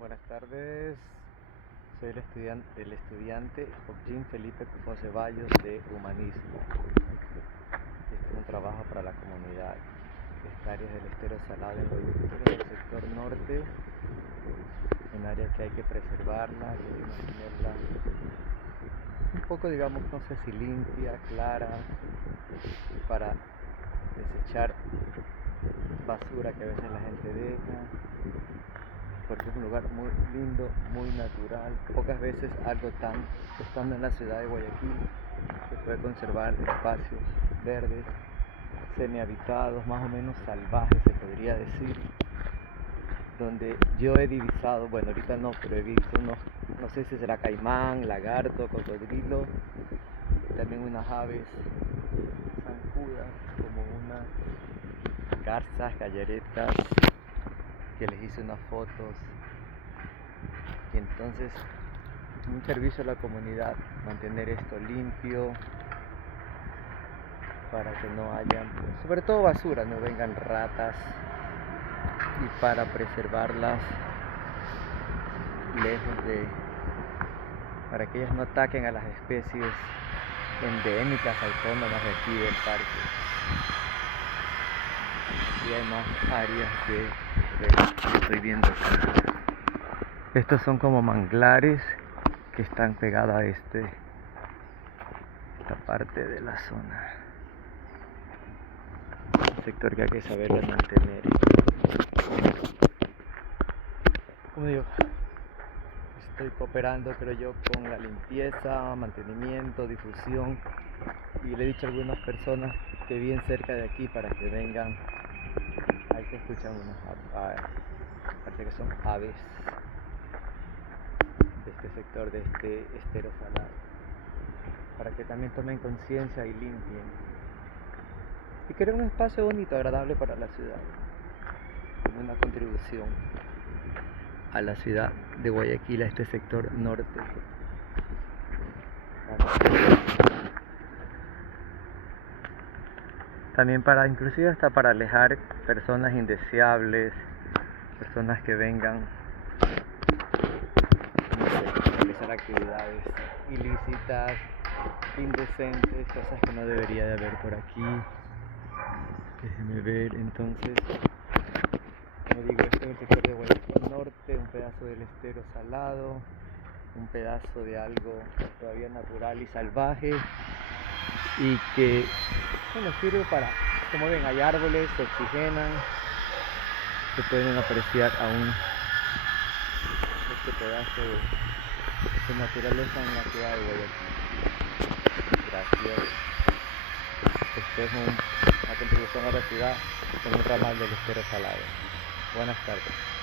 Buenas tardes, soy el estudiante Joaquín Felipe Cufó Ceballos de Humanismo. Este es un trabajo para la comunidad. Esta área del estero salado en Guayaquil, en el sector norte, un área que hay que preservarla, que hay que mantenerla un poco, digamos, no sé si limpia, clara, para desechar basura que a veces la gente deja, porque es un lugar muy lindo, muy natural. Pocas veces estando en la ciudad de Guayaquil, se puede conservar espacios verdes, semihabitados, más o menos salvajes, se podría decir, donde yo he divisado, bueno, ahorita no, pero he visto no sé si será caimán, lagarto, cocodrilo, también unas aves zancudas, como unas garzas, galleretas, que les hice unas fotos. Y entonces, un servicio a la comunidad, mantener esto limpio, para que no haya, sobre todo basura, no vengan ratas, y para preservarlas para que ellas no ataquen a las especies endémicas, autónomas de aquí del parque. Aquí hay más áreas que estoy viendo acá. Estos son como manglares que están pegados a esta parte de la zona. Un sector que hay que saberlo mantener. Como digo, estoy cooperando, creo yo, con la limpieza, mantenimiento, difusión, y le he dicho a algunas personas que viven cerca de aquí para que vengan. Ahí se escuchan parece que son aves de este sector, de este estero salado, para que también tomen conciencia y limpien y creen un espacio bonito, agradable para la ciudad, como una contribución a la ciudad de Guayaquil, a este sector norte. También inclusive hasta para alejar personas indeseables, personas que vengan a realizar actividades ilícitas, indecentes, cosas que no debería de haber por aquí. Déjenme ver, entonces, como digo, esto es el sector de Guayaquil Norte, un pedazo del estero salado, un pedazo de algo todavía natural y salvaje, y que, bueno, sirve para, como ven, hay árboles, se oxigenan, se pueden apreciar aún este pedazo de naturaleza en la ciudad de Guayaquil. Gracias. Este es una contribución a la ciudad con un ramal del estero salado. Buenas tardes.